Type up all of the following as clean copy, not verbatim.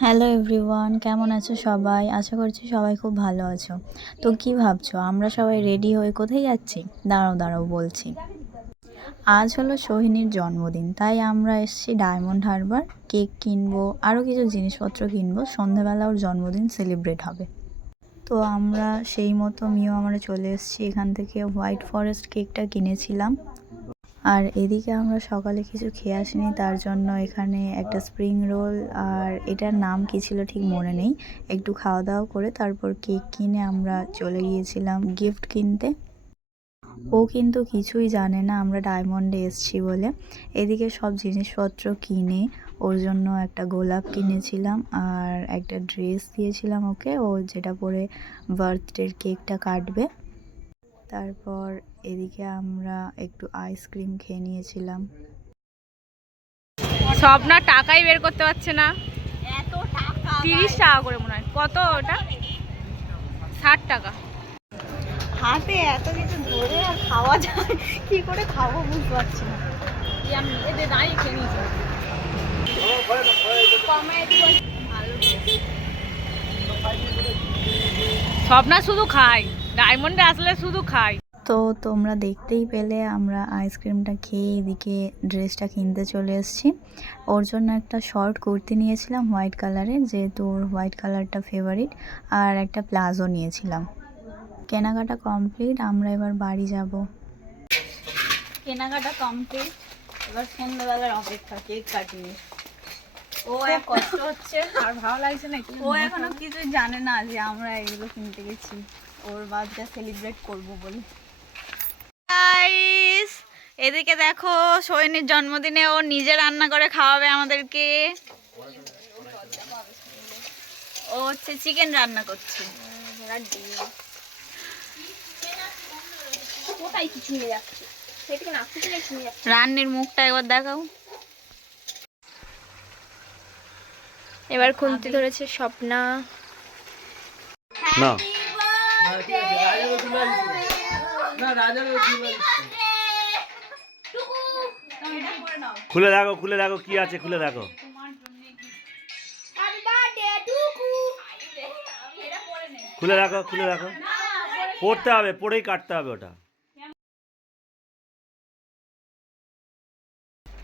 Hello everyone, কেমন আছো সবাই? আশা করছি সবাই খুব ভালো আছো। তো কি ভাবছো, আমরা সবাই রেডি হয়ে কোথায় যাচ্ছি? দাঁড়াও দাঁড়াও বলছি। আজ হলো সোহিনীর জন্মদিন, তাই আমরা এসেছি ডায়মন্ড হারবার। কেক কিনবো, আরও কিছু জিনিসপত্র কিনবো। সন্ধ্যাবেলা ওর জন্মদিন সেলিব্রেট হবে। তো আমরা সেই মতো আমরা চলে এসেছি। এখান থেকে হোয়াইট ফরেস্ট কেকটা কিনেছিলাম। আর এদিকে আমরা সকালে কিছু খেয়ে আসিনি, তার জন্য এখানে একটা স্প্রিং রোল আর এটার নাম কী ছিল ঠিক মনে নেই, একটু খাওয়া দাওয়া করে তারপর কেক কিনে আমরা চলে গিয়েছিলাম গিফট কিনতে। ও কিন্তু কিছুই জানে না আমরা ডায়মন্ডে এসছি বলে। এদিকে সব জিনিসপত্র কিনে ওর জন্য একটা গোলাপ কিনেছিলাম আর একটা ড্রেস দিয়েছিলাম ওকে, ও যেটা পরে বার্থডের কেকটা কাটবে। তারপর এদিকে আমরা একটু আইসক্রিম খেয়ে নিয়েছিলাম। স্বপ্না টাকাই বের করতে পারছে না। এত টাকা, 30 টাকা করে মনে হয়। কত ওটা? 60 টাকা। হাতে এত কিছু ধরে আর খাওয়া যায় কি করে খাবো বুঝতে পারছি না। আমি এদের দাঁড়িয়ে খেয়ে নিয়েছি। স্বপ্না শুধু খায়, ডায়মন্ডে আসলে শুধু খায়। তো তোমরা দেখতেই পেলে আমরা আইসক্রিমটা খেয়ে এদিকে ড্রেসটা কিনতে চলে এসেছি। ওর জন্য একটা শর্ট কুর্তি নিয়েছিলাম হোয়াইট কালারের, যেহেতু ওর হোয়াইট কালারটা ফেভারিট, আর একটা প্লাজো নিয়েছিলাম। কেনাকাটা কমপ্লিট, আমরা এবার বাড়ি যাব। কেনাকাটা কমপ্লিট, এবার সন্ধ্যাবেলার অপেক্ষা কেক কাটিয়ে। ও এক কষ্ট হচ্ছে আর ভালো লাগছে না। ও এখনো কিছু জানে না যে আমরা এগুলো কিনতে গেছি ওর বার্থডে সেলিব্রেট করব বলে। গাইস, এদিকে দেখো সোহিনীর জন্মদিনে ও নিজে রান্না করে খাওয়াবে আমাদেরকে। ও হচ্ছে চিকেন রান্না করছে। রান্নির মুখটা একবার দেখাও। এবার খুন্তি ধরেছে স্বপ্না। না খুলে দেখো কি আছে, খুলে দেখো। খুলে দেখো পড়তে হবে, পড়েই কাটতে হবে ওটা।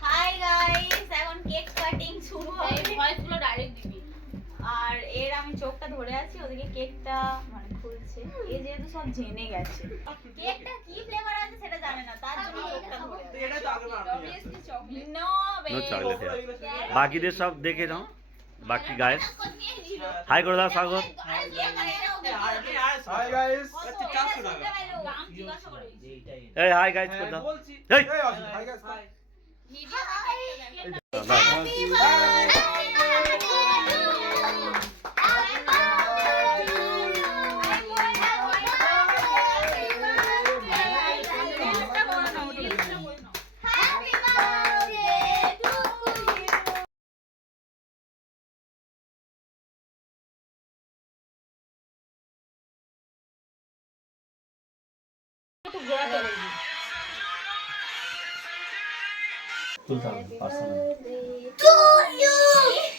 হাই গাইস, এখন কেক কাটিং শুরু হবে। ভয়েসগুলো ডাইরেক্ট দিবি। আর এর আমি চোখটা ধরে আছি, ওদিকে কেকটা মানে খুলছে। এ যেহেতু সব জেনে গেছে কেকটা কি ফ্লেভার আছে সেটা জানে না, তার জন্য চোখটা ধরে আছে। এটা তো আগে অবভিয়াসলি চকলেট। নো বে, চকলেট। বাকিদের সব দেখে নাও। বাকি গাইস হাই করে দাও। স্বাগত। হাই গাইস, এই হাই গাইস করে দাও। এই হাই গাইস,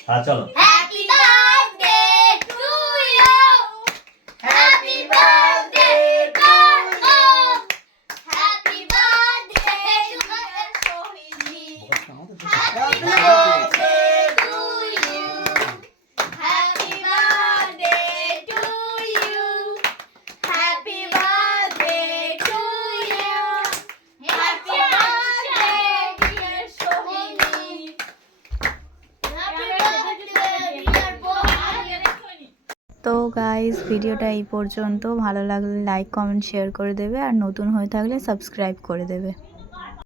হ্যাঁ চলো। Happy birthday to you. Happy birthday, Carlo. Happy birthday to Sohini. Happy birthday to you. Happy birthday to you. Happy birthday to you. Happy birthday, dear Sohini. Happy birthday, dear boy. তো guys, ভিডিওটা এই পর্যন্ত। ভালো লাগলে like comment share করে দেবে, আর নতুন হয়ে থাকলে সাবস্ক্রাইব করে দেবে।